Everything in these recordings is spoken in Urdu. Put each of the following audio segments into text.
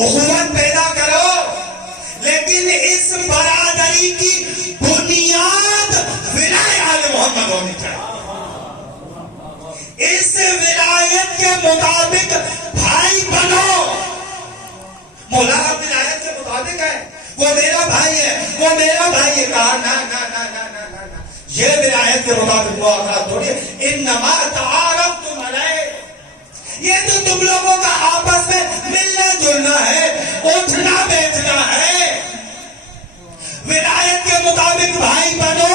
اخوت پیدا کرو، لیکن اس برادری کی بنیاد ولایت آل محمد ہونی چاہیے۔ اس ولایت کے مطابق بھائی بنو۔ مولانا ولایت کے مطابق ہے، وہ میرا بھائی ہے، وہ میرا بھائی ہے، کہا نا نا نا نا نا نا نا، یہ ولایت کے مطابق مواقعات تھوڑی ہے۔ انما تعارفتم علیہ، یہ تو تم لوگوں کا آپس میں ملنا جلنا ہے، اٹھنا بیٹھنا ہے۔ ولایت کے مطابق بھائی بنو،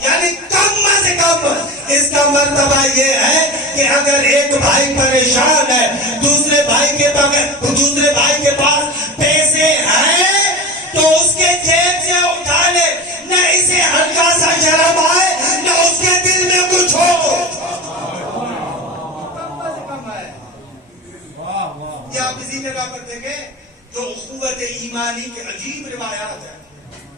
یعنی کم از کم اس کا مرتبہ یہ ہے کہ اگر ایک بھائی پریشان ہے، دوسرے بھائی کے پاس پیسے ہیں تو اس کے جیب سے اٹھا لے، نہ اسے ہلکا سا شرم آئے نہ اس کے دل میں کچھ ہو۔ کم از کم ہے۔ یہ آپ اسی جگہ پر دیکھیں جو اخوت ایمانی کے عجیب روایات ہیں۔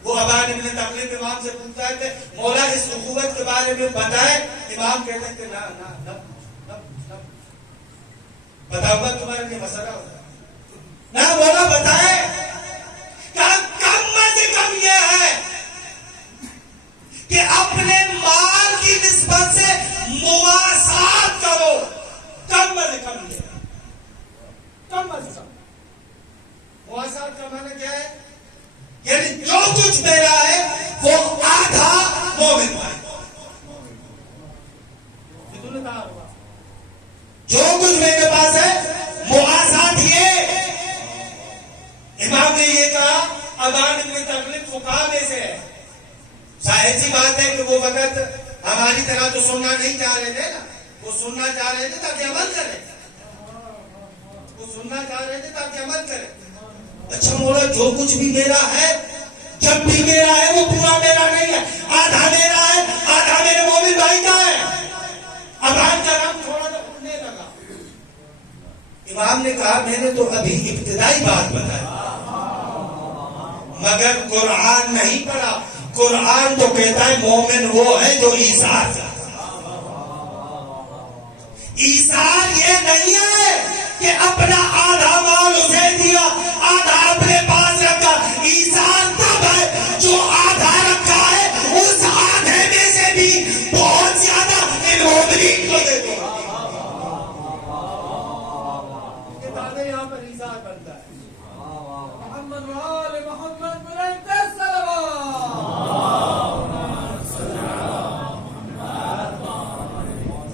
وہ ابان ابن تغلب امام سے پوچھتا ہے کہ مولا اس اخوت کے بارے میں بتائے۔ امام کہتے ہیں کہ نہ بتاؤں گا تمہارے لیے مسئلہ ہوتا ہے، نہ مولا بتائے۔ کم از کم یہ ہے کہ اپنے مال کی نسبت سے مواسات کرو، کم از کم یہ ہے، کم از کم۔ مواسات کا معنی کیا ہے؟ یعنی جو کچھ میرا ہے وہ آدھا مومن بھائی، جو کچھ میرے پاس ہے مواسات۔ یہ امام نے یہ کہا، ابان ابن تغلب فقہا میں سے ہے۔ ظاہر سی بات ہے کہ وہ وقت ہماری طرح تو سننا نہیں چاہ رہے تھے نا، وہ سننا چاہ رہے تھے تاکہ عمل کرے، وہ سننا چاہ رہے تھے تاکہ عمل کرے۔ اچھا مولا جو کچھ بھی میرا ہے، جب بھی میرا ہے وہ پورا میرا نہیں ہے، آدھا میرا ہے، آدھا میرے مومن بھائی کا ہے۔ ابان کا رنگ تھوڑا سا اٹھنے لگا۔ امام نے کہا میں نے تو ابھی ابتدائی بات بتائی مگر قرآن نہیں پڑھا۔ قرآن تو کہتا ہے مومن وہ ہے جو ایثار کرتا۔ ایثار یہ نہیں ہے کہ اپنا آدھا مال اسے دیا، آدھا اپنے پاس رکھا۔ ایثار تب ہے جو آدھا رکھا ہے اس آدھے میں سے بھی بہت زیادہ مومنین کو دے دو۔ یہاں پر ایثار بنتا ہے۔ محمد وآل محمد بلند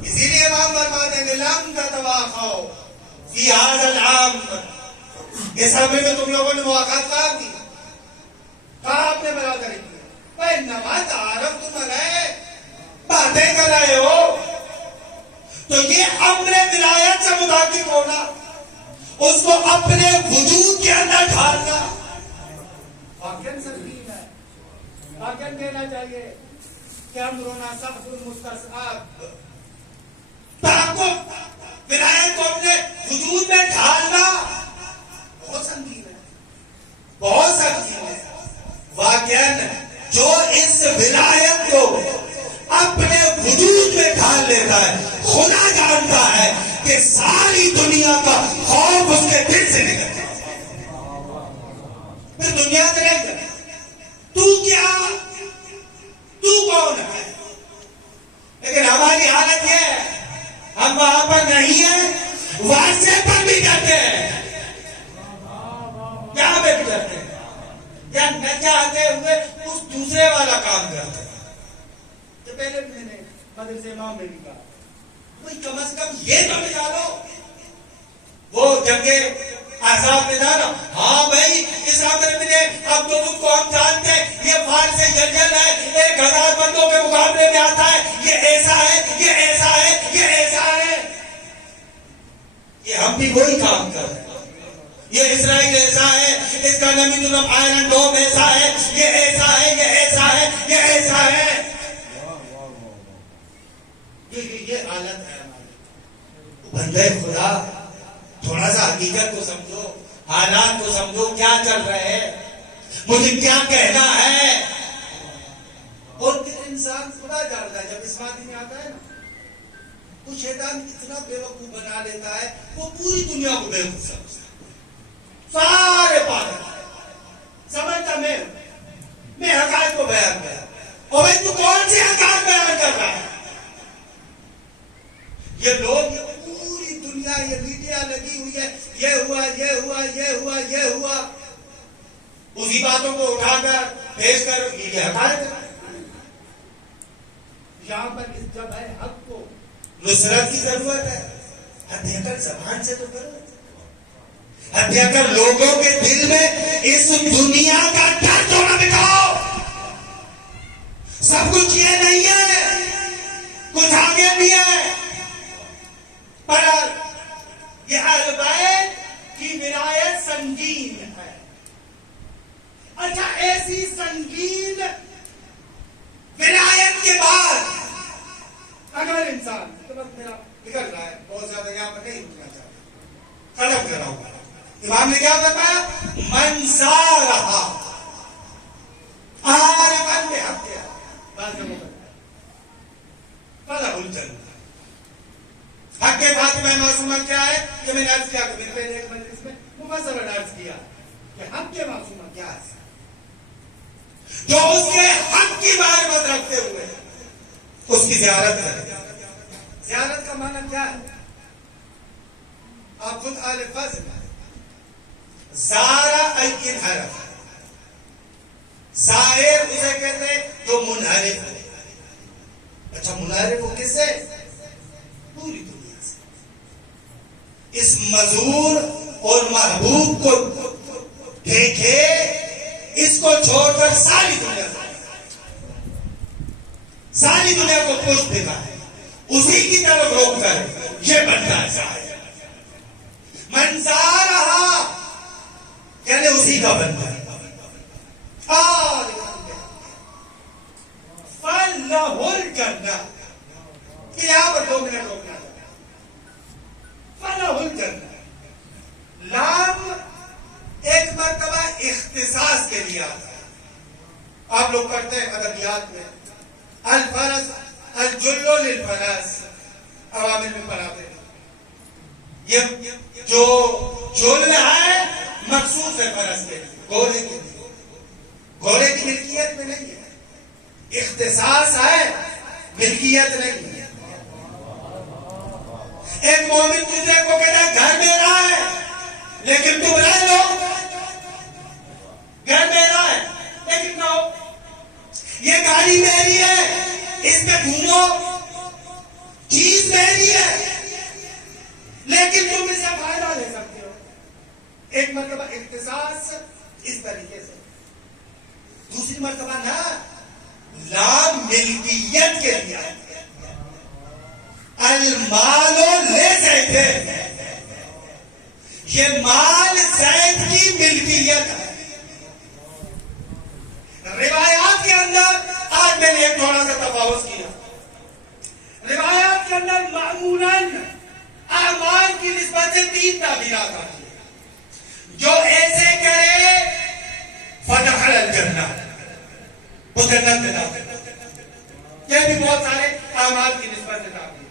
اسی لیے امام فرماتے ہیں لم تتواخوا فی ھذا العام، اس عمر میں تم لوگوں نے مواقعات کہاں کی، کہاں اپنے برادری کی؟ فإنما تعارفتم علیہ، باتیں کر رہے ہو۔ تو یہ امر ولایت سے متعلق ہونا، اس کو اپنے وجود کے اندر ڈھالنا واقعاً سنگین ہے۔ واقعاً کہنا چاہیے کہ امرنا سخت مستصعب، تعاقب ولایت کو اپنے وجود میں ڈھالنا بہت سنگین ہے، بہت سنگین ہے۔ واقعاً جو اس ولایت کو اپنے وجود میں ڈھال لیتا ہے، خدا جانتا ہے کہ ساری دنیا کا خوف اس کے دل سے نکلتا ہے۔ پھر دنیا سے نہیں کرے تو کیا، تو کون ہے؟ لیکن ہماری حالت یہ ہے ہم وہاں پر نہیں ہیں، واضح پر بھی جاتے ہیں، یہاں پہ بھی جاتے ہیں، یا نہ چاہتے ہوئے اس دوسرے والا کام کرتے ہیں۔ جو پہلے بھی میں نے مدرسے امام میں بھی کہا، کوئی کم از کم یہ تو بجا لو۔ وہ جنگے احزاب میں تھا نا، ہاں بھائی اس عامر بن عبدالود کو ہم جانتے ہیں، یہ فار سے جلجل ہے، 1000 بندوں کے مقابلے میں آتا ہے، یہ ایسا ہے، یہ ایسا ہے، یہ ایسا ہے۔ یہ ہم بھی وہی کام کر رہے ہیں۔ یہ اسرائیل ایسا ہے، اس کا نمیت آئرن ڈوم ایسا ہے، یہ ایسا ہے، یہ ایسا ہے، یہ ایسا ہے۔ یہ حالت ہے ہماری۔ بندے خدا تھوڑا سا حقیقت کو سمجھو، حالات کو سمجھو، کیا چل رہے ہیں، مجھے کیا کہنا ہے۔ اور پھر انسان خدا جانتا ہے جب اس وادی میں آتا ہے نا، وہ شیطان اتنا بے وقوف بنا لیتا ہے، وہ پوری دنیا کو بے وقوف سمجھتا ہے۔ سارے پاگل سمجھتا میں حقائق کو بیان کر. اور بھائی تو کون سی حقائق بیان کر رہا ہے؟ یہ لوگ پوری دنیا یہ میڈیا لگی ہوئی ہے، یہ ہوا یہ ہوا یہ ہوا یہ ہوا، اسی باتوں کو اٹھا کر پیش کر میڈیا حقائق. یہاں پر جب ہے حق کو نصرت کی ضرورت ہے، ہتھیار کر زبان سے تو کرو، ہتھیار کر لوگوں کے دل میں اس دنیا کا ڈر تو نہ بٹھاؤ. سب کچھ یہ نہیں ہے، کچھ آگے بھی ہے، پر یہ اہل بیت کی ولایت سنگین ہے. اچھا ایسی سنگین ولایت کے بعد اگر انسان میرا نکل رہا ہے بہت زیادہ یہاں پر نہیں رکنا چاہتا، قلم کر رہا ہوں. امام نے کیا بتایا؟ من زارہا عارفاً بحقہا فلہ الجنہ. حق کے فاطمہ معصومہ کیا ہے؟ یہ میں نے عرض کیا کہ میں نے ایک مجلس میں مفصل عرض کیا کہ حق کے معصومہ کیا ہے؟ جو اس کے حق کی معرفت رکھتے ہوئے اس کی زیارت کرے. زیارت کا معنی کیا ہے؟ آپ خود آل فضل زارا ایکن حرف، زائر اسے کہتے ہیں جو منحرف ہے. اچھا منحرف ہو کس سے؟ پوری دنیا سے. اس مزور اور محبوب کو دیکھے، اس کو چھوڑ کر ساری دنیا کو پوچھ دیتا ہے، اسی کی طرف روک کر یہ بنتا ہے زائر. منظارہا یعنی اسی کا بنتا ہے. فلہ الجنہ کہ یہاں پر 2 منٹ روکنا چاہتا ہے. فلہ الجنہ لام ایک مرتبہ اختصاص کے لیے آتا ہے. آپ لوگ پڑھتے ہیں ادبیات میں الفرس الجل للفرس، عوامل میں پڑھاتے ہیں. یہ جو جل ہے مخصوص ہے فرس کے، گھوڑے کی ملکیت میں نہیں ہے. اختصاص ہے، ملکیت نہیں ہے. ایک مومن دوسرے کو کہتا ہے گھر میرا ہے لیکن تم رہ لو. گھر میرا ہے لیکن نہ ہو. یہ گاڑی میری ہے، اس میں گھومو. چیز میری ہے لیکن تم اس سے فائدہ لے سکتے ہو. ایک مرتبہ اختصاص اس طریقے سے، دوسری مرتبہ نہ لام ملکیت کے لیے. المال لے زید، یہ مال زید کی ملکیت ہے. روایات کے اندر آج میں نے ایک تھوڑا سا تفاوت کیا. روایات کے اندر معمولاً اعمال کی نسبت سے 3 تعبیرات آتی ہیں. جو ایسے کرے فدخل الجنہ، وہ جنت میں داخل. یہ بھی بہت سارے اعمال کی نسبت سے تعبیر.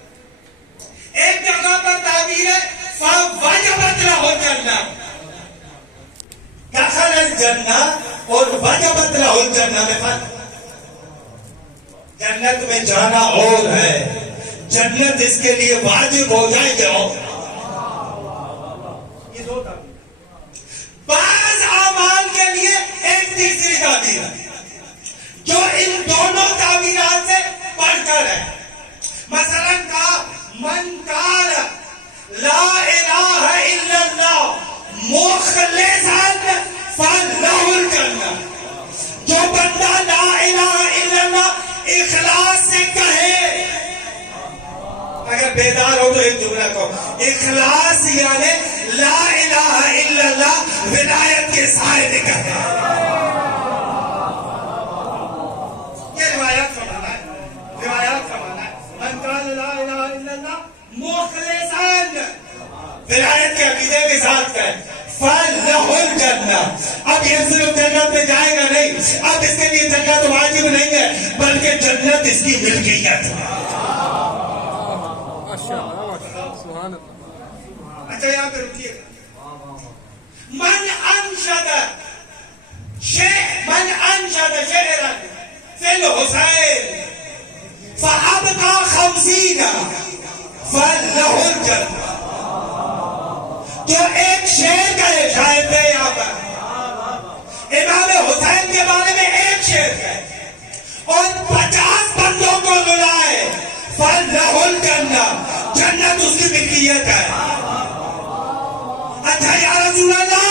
ایک جگہ پر تعبیر ہے فوجبت لہ الجنہ، دخل الجنہ اور وجبت لہ الجنہ میں فرق. جنت میں جانا اور ہے، جنت اس کے لیے واجب ہو جائے گا. یہ 2 تعبیر. بعض اعمال کے لیے ایک تیسری تعبیر ہے جو ان دونوں تعبیرات سے پڑھ کر ہے. مثلا کہا من قال لا الہ الا اللہ مخلصا فلہ الجنہ. جو بندہ لا الہ الا اللہ اخلاص سے کہے، اگر بیدار ہو تو ایک جملہ کو اخلاص یعنی لا الہ الا اللہ ولایت کے سائے میں کہے. یہ روایات کا معنی ہے. روایات کا معنی ہے من قال لا الہ الا اللہ مخلصاً، ولایت کے عقیدے کے ساتھ کہے فلہ الجنہ. اب یہ صرف جنت میں جائے گا نہیں، اب اس کے لیے جنت واجب نہیں ہے بلکہ جنت اس کی ملکیت ہے. اچھا یہاں پہ رکیے. من انشد شعرا فی الحسین فابقى 50 فلہ الجنہ. تو ایک شعر کا شاید ہے یہاں پر امام حسین کے بارے میں ایک شعر ہے اور 50 بندوں کو لائے فلہ الجنہ، جنت اس کی ملکیت ہے. اچھا یا رسول اللہ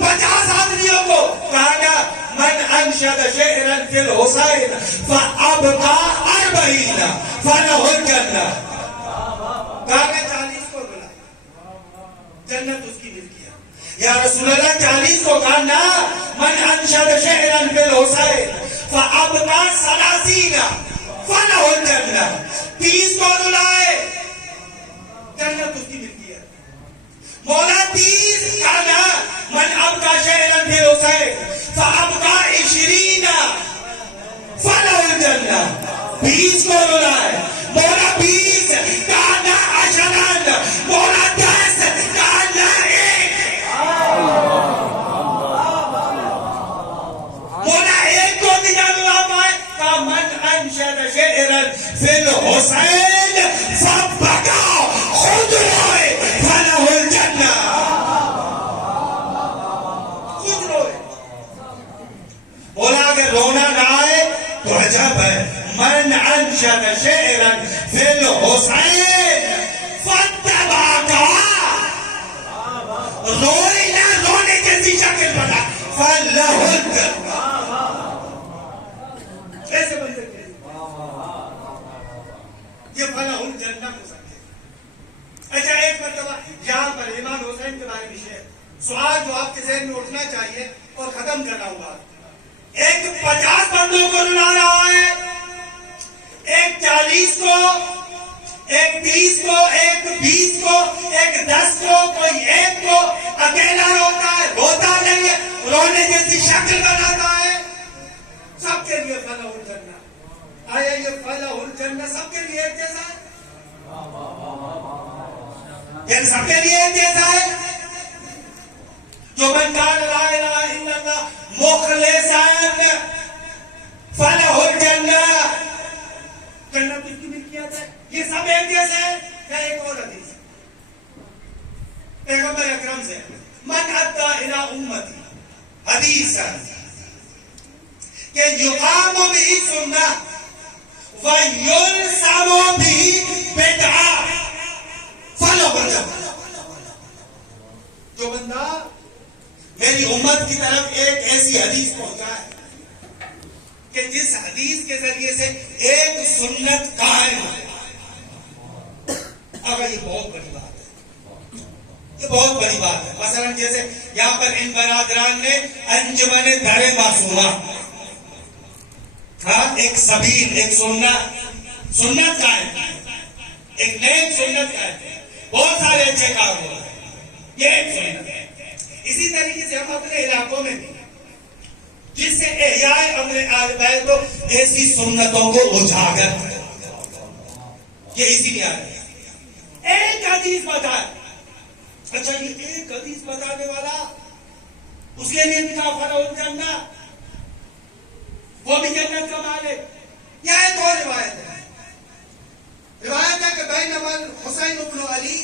50 آدمیوں کو کہا گیا من انشد شعرا فی الحسین فابقى 40 فلہ الجنہ. کہا گیا 40 کو بلائے، جنت اس کی ملکیت. یا رسول اللہ 40 کو کہا نا من انشد شعرا فی الحسین فابقى 30 فلہ الجنہ. 30 کو بلائے، جنت اس کی ملکیت. مولا 30 کہا من ابقى شعرا فی الحسین فابقى 20 فلہ الجنہ. 20 کو بلائے، مولا 20 کہا عشرا، مولا 10 کہا 1، مولا 1 کو دیا پائے کہا من انشد شعرا فی الحسین فابقى خود روئے فلہ الجنہ. خود روئے. بولا اگر رونا نہ آئے تو عجب ہے. من انشد شعرا فی الحسین فاتبعک، روئے نہ رونے جیسی شکل بنا فلہ الجنہ. ایسے بن سکتے یہ فلہ الجنہ ہو سکتے. اچھا ایک مرتبہ یہاں پر امام حسین کے بارے میں شعر، سوال جو آپ کے ذہن میں اٹھنا چاہیے اور ختم کرنا ہوا. ایک 50 بندوں کو رلا رہا ہے، ایک 40 کو، ایک 30 کو، ایک 20 کو، ایک 10 کو، کوئی 1 کو. اکیلا روتا ہے، روتا نہیں ہے، رونے جیسی شکل بناتا ہے. سب کے لیے فلہ الجنہ. آیا یہ فلہ الجنہ سب کے لیے ایک جیسا ہے؟ یہ سب کے لیے ایک جیسا ہے؟ جو من قال لا الہ الا اللہ مخلصا فلہ الجنہ، جنت اس کی ملکیت ہے. یہ سب ایک جیسے ہیں. کیا ایک اور حدیث پیغمبر اکرم سے من ادى الى امتی حدیثا کہ یقام به سنہ ویلزم به بدعہ فلہ الجنہ. جو بندہ میری امت کی طرف ایک ایسی حدیث پہنچائے کہ جس حدیث کے ذریعے سے ایک سنت قائم ہو، اگر یہ بہت بڑی بات ہے. یہ بہت بڑی بات ہے. مثلا جیسے یہاں پر ان برادران نے انجمن در معصومہ، ہاں ایک سبیل، ایک سنت قائم، ایک نیک سنت قائم. بہت سارے اچھے کام ہو رہے ہیں، یہ ایک سنت ہے. اسی طریقے سے ہم اپنے علاقوں میں بھی جس سے احیاء امر آل بیت کو ایسی سنتوں کو اجاگر، یہ اسی میں آ رہے ہیں. ایک حدیث بتائے. اچھا یہ ایک حدیث بتانے والا اس کے لیے بھی کہا فلہ الجنہ، وہ بھی جنت کا مالک. یہ ایک اور روایت ہے. روایت ہے کہ بینما حسین ابن علی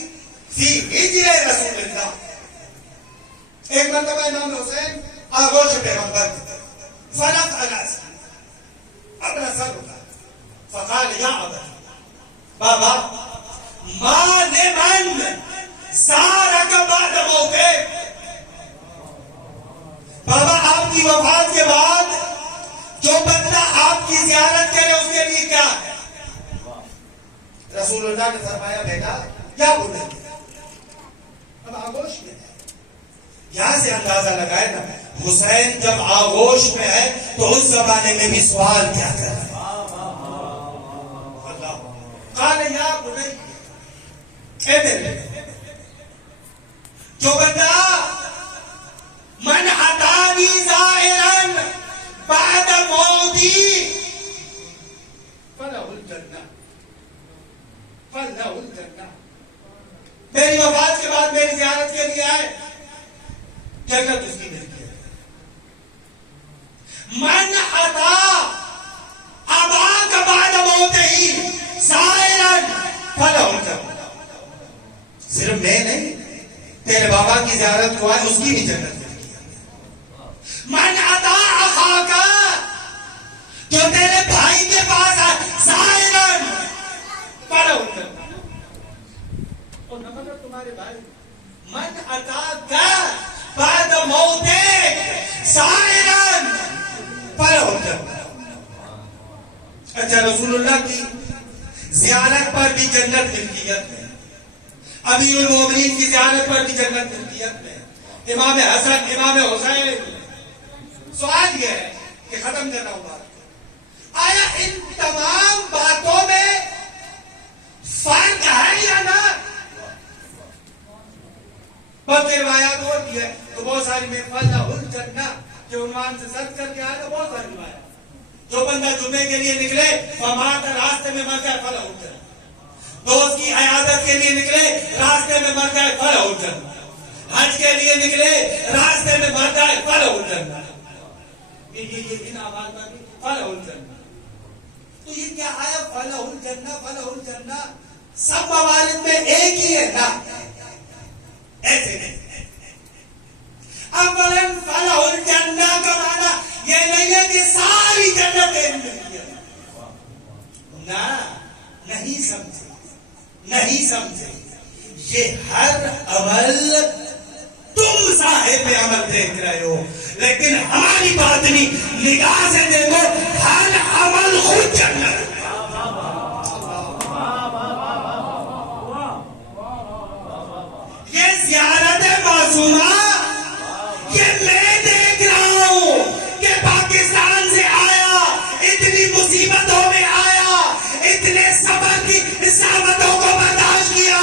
فی ہجر رسول اللہ. ایک مرتبہ امام حسین آغوش پیغمبر فرق علاس اپنا سر اٹھا فقال یا ابا بابا ما لمن سارک بعد موتے. بابا آپ کی وفات کے بعد جو بندہ آپ کی زیارت کرے اس کے لیے کیا ہے؟ رسول اللہ نے فرمایا بیٹا کیا بولے. اب آغوش میں ہے. یہاں سے اندازہ لگائے نا حسین جب آغوش میں ہے تو اس زمانے میں بھی سوال کیا کر رہا ہے. قال یا بنی، اے میرے جو بندہ من اتانی زائرا بعد موتی فلہ الجنہ، فلہ الجنہ. میری وفات کے بعد میری زیارت کے لیے آئے، جنت اس کی ملکیت ہے. من عطا اباک بعد موتہ زائرا فلہ الجنہ. صرف میں نہیں، تیرے بابا کی زیارت کو آئے اس کی بھی جنت ملتی ہے. من عطا اخاک، جو تیرے بھائی کے پاس آئے زائرا فلہ الجنہ. اور نہ مگر تمہارے بھائی، من عطاک بعد موتہ زائرا فلہ الجنہ. اچھا، رسول اللہ کی زیارت پر بھی جنت ملکیت ہے، امیر المومنین کی زیارت پر بھی جنت ملکیت ہے، امام حسن، امام حسین. سوال یہ ہے کہ ختم کر رہا ہوں بات، آیا ان تمام باتوں میں فرق ہے یا نہ؟ بلکہ روایات ہوتی ہے تو بہت ساری میں فلہ الجنہ جو عنوان سے سرچ کر کے آیا تو بہت ساری روایات. جو بندہ جمعے کے لیے نکلے فمات راستے میں مر جائے فلہ الجنہ. دوست کی عیادت کے لیے نکلے راستے میں مر جائے فلہ الجنہ. حج کے لیے نکلے راستے میں مر جائے فلہ الجنہ. یہ ان آواز میں فلہ الجنہ. تو یہ کیا آیا فلہ الجنہ فلہ الجنہ؟ سب موارد میں ایک ہی ہے نا، ایسے نہیں. اولاً فلہ الجنہ کا معنی یہ نہیں ہے کہ ساری جنتیں ملتی ہیں. نہیں سمجھے، نہیں سمجھے. یہ ہر عمل تم صاحب عمل دیکھ رہے ہو، لیکن ہماری باطنی نگاہ سے دیکھو، ہر عمل خود جنت. یہ زیارت معصومہ، یہ میں دیکھ رہا ہوں کہ پاکستان سے آیا، اتنی مصیبتوں میں آیا، اتنے صبر کی زحمتوں کو برداشت کیا،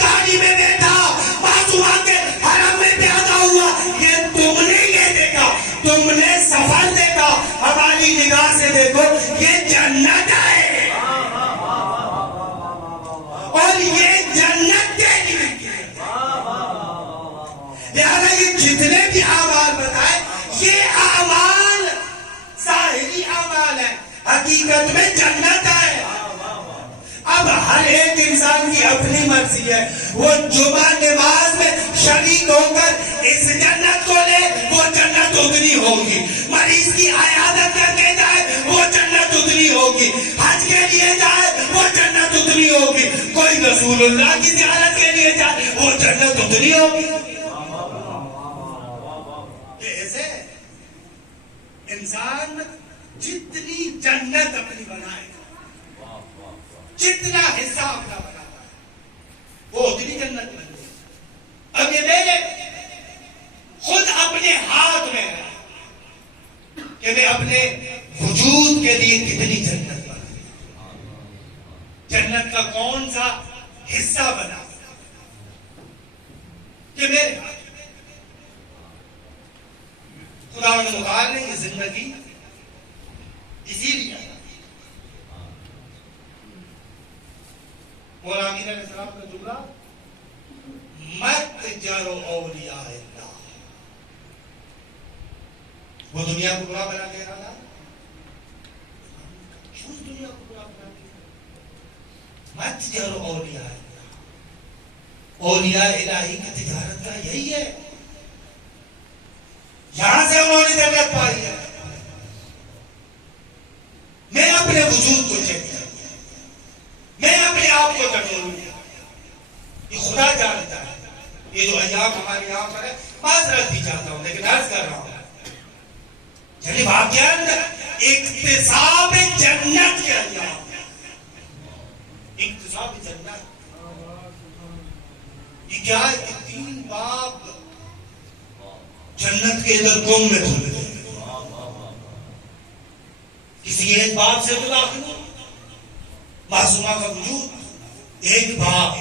گاڑی میں بیٹھا، معصومہ کے حرم میں پیدا ہوا. یہ تم نے یہ دیکھا، تم نے سفر دیکھا. ہماری نگاہ سے دیکھو، یہ جنت ہے اور یہ جنت کے لیے. لہذا یہ جتنے بھی اعمال بتائے، یہ اعمال ظاہری اعمال ہیں، حقیقت میں جنت ہے. اب ہر ایک انسان کی اپنی مرضی ہے، وہ جمعہ نماز میں شریک ہو کر اس جنت کو لے، وہ جنت اتنی ہوگی. مریض کی عیادت کر کے جائے، وہ جنت اتنی ہوگی. حج کے لیے جائے، وہ جنت اتنی ہوگی. کوئی رسول اللہ کی زیارت کے لیے جائے، وہ جنت اتنی ہوگی. انسان جتنی جنت اپنی بنائے گا، جتنا حصہ اپنا بناتا ہے، وہ اتنی جنت بنے گی. اب یہ میرے خود اپنے ہاتھ میں ہے کہ میں اپنے وجود کے لیے کتنی جنت بنا، جنت کا کون سا حصہ بنا کہ میرے ہاتھ. خدا نے مقال نے یہ زندگی اسی لیے مولا امین علیہ السلام کا جملہ، مت جرو اولیاء اللہ. وہ دنیا کو برا بنا دے رہا تھا، کیوں دنیا کو برا بنا دے رہا؟ مت جرو اولیاء اللہ. اولیاء الہی کی تجارت کا یہی ہے، یہاں سے انہوں نے جنت پائی ہے. میں اپنے وجود کو چیک کروں، میں اپنے آپ کو کنٹرول کروں. یہ خدا جانتا ہے. یہ جو ایام ہمارے یہاں پر ہے، معذرت بھی چاہتا ہوں لیکن عرض کر رہا ہوں، یعنی واقعاً اکتساب جنت کے ایام، اکتساب جنت. یہ کیا ہے کہ 3 باب جنت کے ادھر گم میں کھل گئے. کسی ایک باب سے تو داخل ہو، معصومہ کا وجود ایک باب.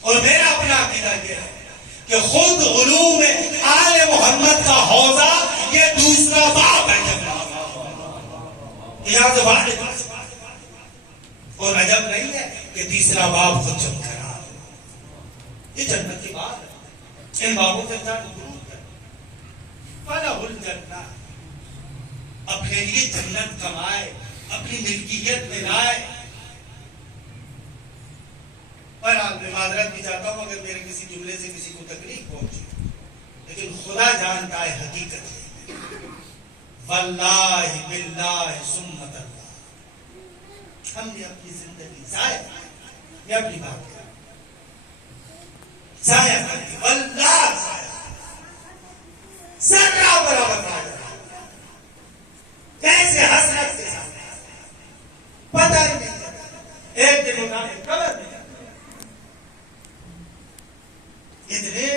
اور میرا اپنا عقیدہ یہ ہے کہ خود علوم آل محمد کا حوضہ یہ دوسرا باب ہے جنت. یہاں سے باہر اور عجب نہیں ہے کہ تیسرا باب خود چمک رہا ہے. یہ جنت کی بات ہے. ان بابوں سے درود کر فلاح الجنہ، اپنے لیے جنت کمائے، اپنی ملکیت میں لائے. اور آپ میں معذرت بھی چاہتا ہوں اگر میرے کسی جملے سے کسی کو تکلیف پہنچی، لیکن خدا جانتا ہے حقیقت ہے. واللہ باللہ ثم اللہ، ہم نے اپنی زندگی ضائع یہ اپنی بات ہے ضائع کر دی، واللہ ذرہ برابر فائدہ کیسے حسرت کے ساتھ پتہ ہی نہیں چلا. ایک دن اٹھا کے قبر میں اتنے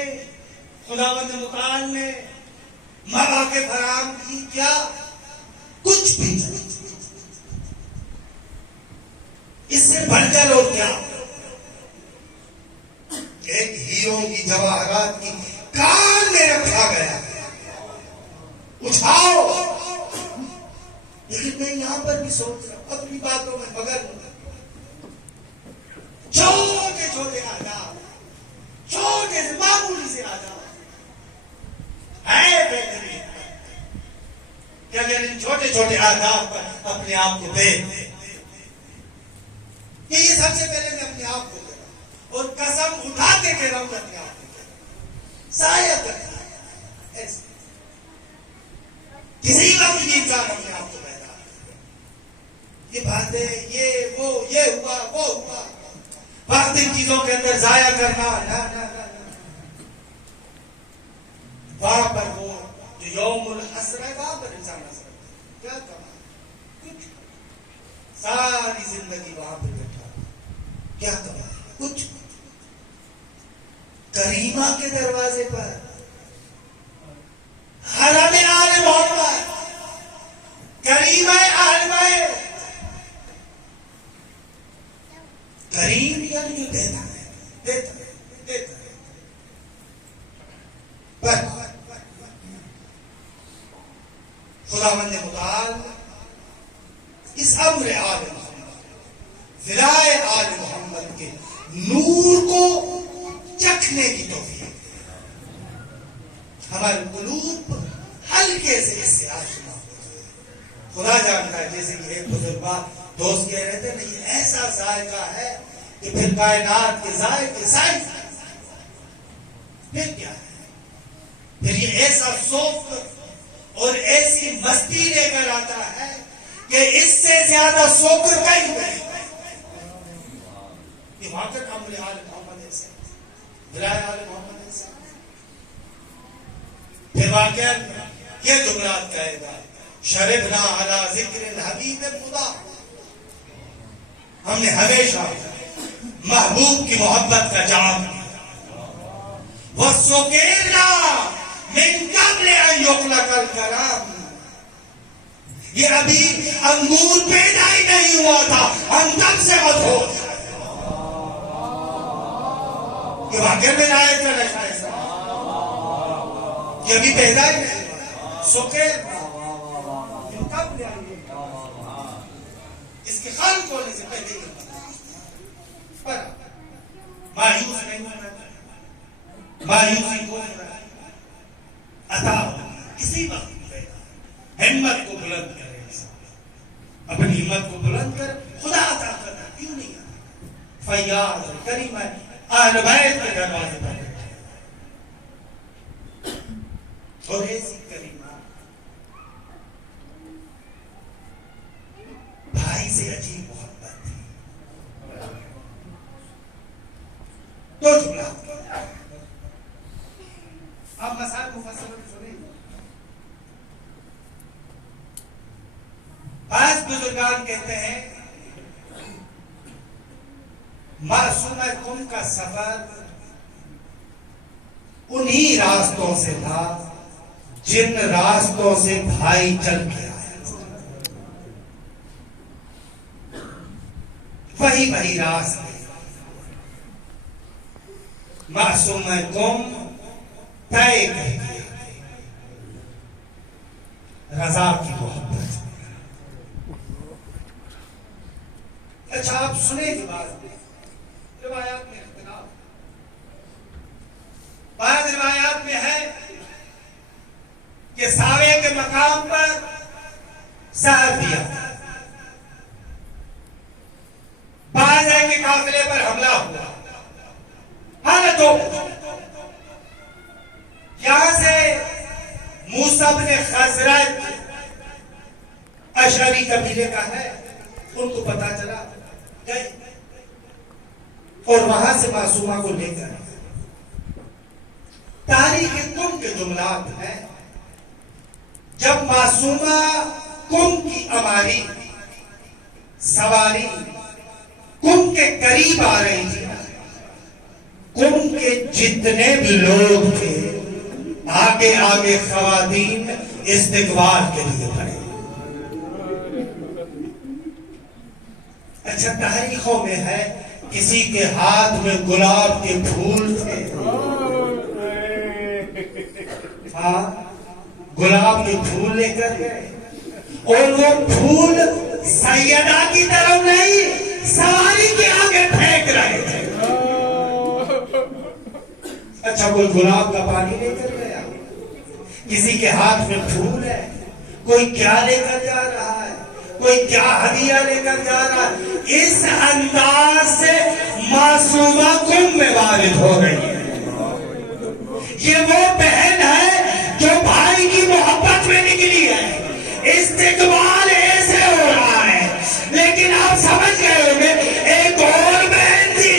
خداوند متعال نے مواقع فراہم کی، کیا کچھ بھی نہیں. اس سے بڑھ کر اور کیا، ایک ہیرو کی جواہرات کی کان میں رکھا گیا، اٹھاؤ. لیکن میں یہاں پر بھی سوچ رہا ہوں اپنی باتوں میں مگر چھوٹے چھوٹے آداب، چھوٹے سے معمولی سے آداب ہے بہترین کہ اگر ان چھوٹے چھوٹے آداب پر اپنے آپ کو دے کہ یہ سب سے پہلے میں اپنے آپ کو دے رہا ہوں اور قسم اٹھا کے کہہ رہا ہوں کہ اپنے آپ کو دے رہا ہوں سایہ کرنا ایسے کسی وقت یہ انسان اپنے آپ کو پیدا یہ باتیں یہ وہ یہ ہوا وہ ہوا وقت ان چیزوں کے اندر ضائع کرنا وہاں پر وہ جو یوم الحسر ہے وہاں پر انسان حسر کیا کما کچھ ساری زندگی وہاں پہ بیٹھا کیا کما کچھ کریمہ کے دروازے پر حرم آل محمد کریمہ آل بیت کریم یعنی جو دیتا ہے پر خداوند متعال اس امر آل محمد ولائے آل محمد کے نور کو چکھنے کی توفیق دے. ہمارے قلوب ہلکے سے اس سے آشنا ہو جائے. خدا جانتا ہے جیسے کہ ایک بزرگ دوست کہہ رہے تھے نا یہ ایسا ذائقہ ہے کہ پھر کائنات کے ذائقے سائز پھر کیا ہے، پھر یہ ایسا سوف اور ایسی مستی لے کر آتا ہے کہ اس سے زیادہ سوکر کہیں نہیں. یہ واقع امر آل محمد ایسا ولائے آل محمد ایسا. پھر واقعہ یہ جملات کہے گا شربنا علی ذکر الحبیب خدا، ہم نے ہمیشہ محبوب کی محبت کا جام وَسُقِينَا مِن قَبْلِ أَن يُخْلَقَ الْكَلَامُ، یہ ابھی انگور پیدا ہی نہیں ہوا تھا ہم تب سے مدہوش. یہ واقعہ میں آئے تھا نشہ ایسا یہ ابھی پیدا ہی نہیں ہوا. سُقِينَا مِن قَبْلِ أَن يُخْلَقَ الْكَلَامُ، اس کے خلق ہونے سے پہلے ہی پر مایوس نہیں ہونا چاہیے. مایوسی کو عطا کسی وقت پیدا ہمت کو بلند کرے، اپنی ہمت کو بلند کر خدا عطا کرنا کیوں نہیں آتا. فیاض کریم اہل بیت کے دروازے پر بیٹھے اور ایسی کریمہ بھائی سے عجیب محبت تھی. دو جملات آپ مسائل مفصل سنیں. بعض بزرگان کہتے ہیں معصومہ کم کا سفر انہی راستوں سے تھا جن راستوں سے بھائی چل کے آئے. وہی راستے معصومہ کم طے کر دیا رضا کی محبت. اچھا آپ سنیں کی بات روایات میں اختلاف. بعض روایات زہر دیا. بعض ہے کہ قافلے پر حملہ ہوا. حالت ہو یہاں سے موسیٰ بن خزرج اشعری قبیلے کا ہے, ان کو پتا چلا, گئے اور وہاں سے معصومہ کو لے کر. تاریخ کم کے جملات ہیں, جب معصومہ کم کی اماری سواری کم کے قریب آ رہی تھی, کم کے جتنے بھی لوگ تھے آگے آگے خواتین استقبال کے لیے بڑھے. اچھا, تاریخوں میں ہے کسی کے ہاتھ میں گلاب کے پھول تھے, ہاں گلاب کے پھول لے کر گئے, اور وہ پھول سیدہ کی طرف نہیں سواری کے آگے پھینک رہے تھے. اچھا, کوئی گلاب کا پانی لے کر گیا, کسی کے ہاتھ میں پھول ہے, کوئی کیا لے کر جا رہا ہے, کوئی کیا ہدیہ لے کر جا رہا ہے. اس انداز سے معصومہ کم میں وارد ہو رہی ہے. یہ وہ بہن ہے جو بھائی کی محبت میں نکلی ہے. استقبال ایسے ہو رہا ہے, لیکن آپ سمجھ گئے ہوں گے ایک اور بہن تھی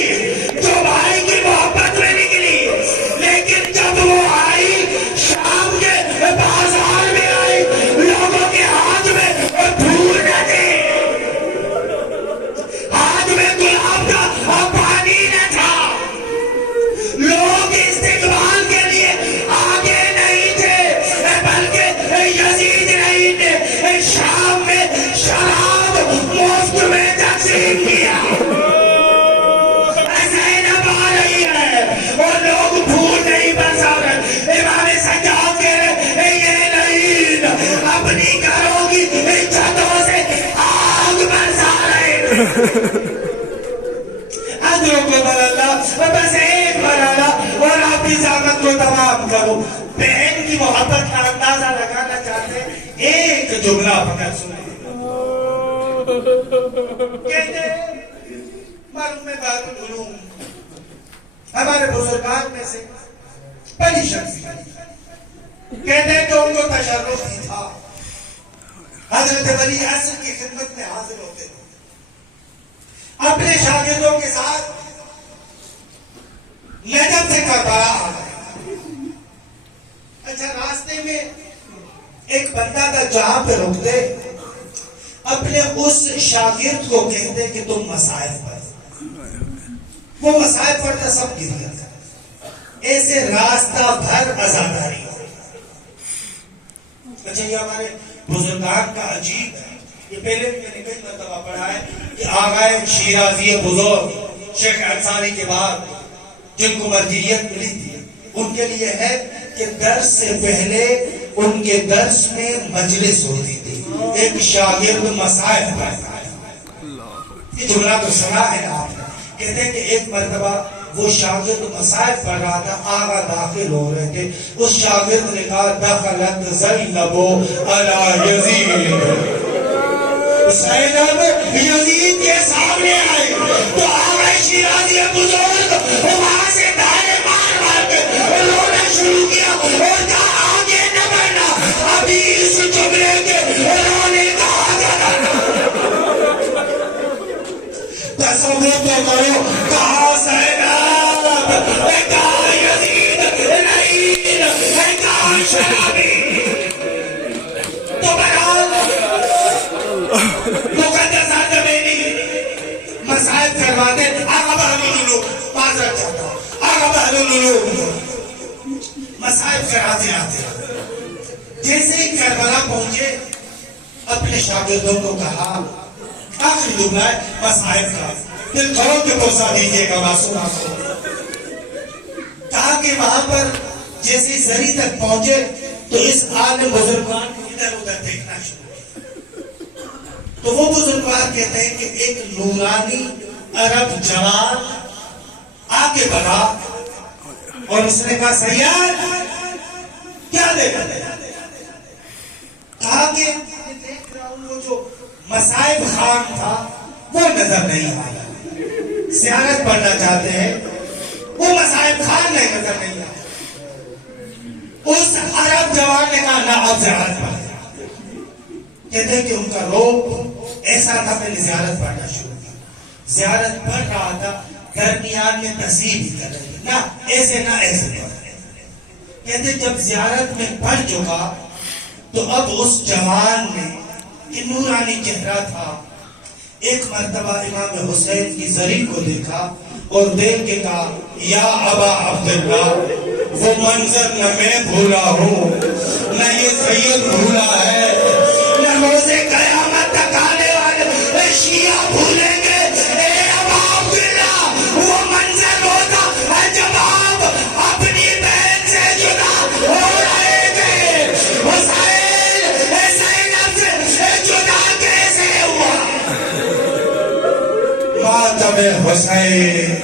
جو بھائی کی محبت میں نکلی, لیکن جب وہ آئی شام کے بازار میں آئی, لوگوں کے ہاتھ میں پھول نہ تھے, ہاتھ میں گلاب کا پانی نہ تھا, لوگ استقبال کے لیے آگے نہیں تھے, بلکہ یزید نہیں نے شام میں شراب مفت میں تقسیم کیا. زینب آ رہی ہے اور لوگ پھول نہیں برسا رہے. امام سجاد کہہ رہے یہ نہیں, اپنی گھروں کی چھتوں سے آگ برسا رہے. حضروں کو بلاللہ, بس ایک بلالا اور آپ کی زحمت کو تمام کرو. بہن کی محبت کا اندازہ لگانا چاہتے ہیں, ایک جملہ فقط سنیں. کہتے ہیں معلوم ہے دار العلوم ہمارے بزرگان میں سے بڑی شخصیت, کہتے ہیں کہ ان کو تشرف ہی تھا, حضرت ولی عصر کی خدمت میں حاضر ہوتے تھے, اپنے شاگردوں کے ساتھ نجف سے کربلا آ گئے. اچھا, راستے میں ایک بندہ تھا جہاں پہ رکتے, اپنے اس شاگرد کو کہتے کہ تم مسائل پڑھ. وہ مسائل پڑھتا سب گر گیا, ایسے راستہ بھر عزاداری. اچھا, یہ ہمارے بزرگان کا عجیب ہے, یہ پہلے بھی میں نے کئی مرتبہ پڑھا ہے کہ آغائے شیرازی بزرگ شیخ انصاری کے بعد جن کو مرجعیت ملی تھی, ان کے لیے ہے کہ درس سے پہلے ان کے درس میں مجلس ہوتی تھی, ایک شاگرد مسائل پڑھتا ہے. یہ جملہ تو سنا ہے آپ نے. کہتے ہیں کہ ایک مرتبہ وہ شاگرد مسائل پڑھ رہا تھا, آغا داخل ہو رہے تھے, اس شاگرد نے کہا دخلت زینب علی یزید, زینب یزید کے سامنے آئے تو آغا شیرازی بزرگ وہاں سے دھارے مار مار کے رونا شروع کیا اور کہا آگے نہ بڑھنا, ابھی اس جملے کے رونے کا آگے. تصور تو کرو, کہا زینب, کہا یزید نہیں, کہا شرابی. تو بہرحال مقدسات زمینی مسائل کرواتے. آقا بہلولو معذرت چاہتا ہوں, آقا بہلولو مسائل کراتے آتے. جیسے ہی کربلا پہنچے اپنے شاگردوں کو کہا, آخری جملہ ہے مسائل کا, دل کھولو کے پرسا دیجیے گا معصومہ کو. کہا کہ وہاں پر جیسے زری تک پہنچے تو اس عالم بزرگان کو ادھر ادھر دیکھنا شروع کیا. تو وہ بزرگان کہتے ہیں کہ ایک نورانی عرب جوان آگے بڑھا اور اس نے کہا سیاد کیا دیکھا؟ کہا کہ دیکھ رہا ہوں وہ مصائب خان تھا وہ نظر نہیں آیا. زیارت پڑھنا چاہتے ہیں وہ مصائب خان نہیں نظر نہیں آیا. اس عرب جوان نے کہا نہ اب زیارت پڑھ. کہتے ہیں کہ ان کا روپ ایسا تھا. میں نے زیارت پڑھنا شروع کیا. زیارت پڑھ رہا تھا درمیان میں تصیب ہی کر رہی نہ ایسے نہ ایسے. کہتے جب زیارت میں پڑھ چکا تو اب اس جوان نے کہ نورانی چہرہ تھا ایک مرتبہ امام حسین کی زری کو دیکھا اور دیکھ کے کہا یا ابا عبداللہ وہ منظر نہ میں بھولا ہوں نہ یہ سید بھولا ہے نہ روزے قیامت تک آنے والے شیعہ بھولیں گے. اے ابا عبداللہ وہ منظر ہوتا ہے جب آپ اپنی بہن سے جدا ہو رہے تھے. حسین زینب سے جدا کیسے ہوا؟ ماتم حسین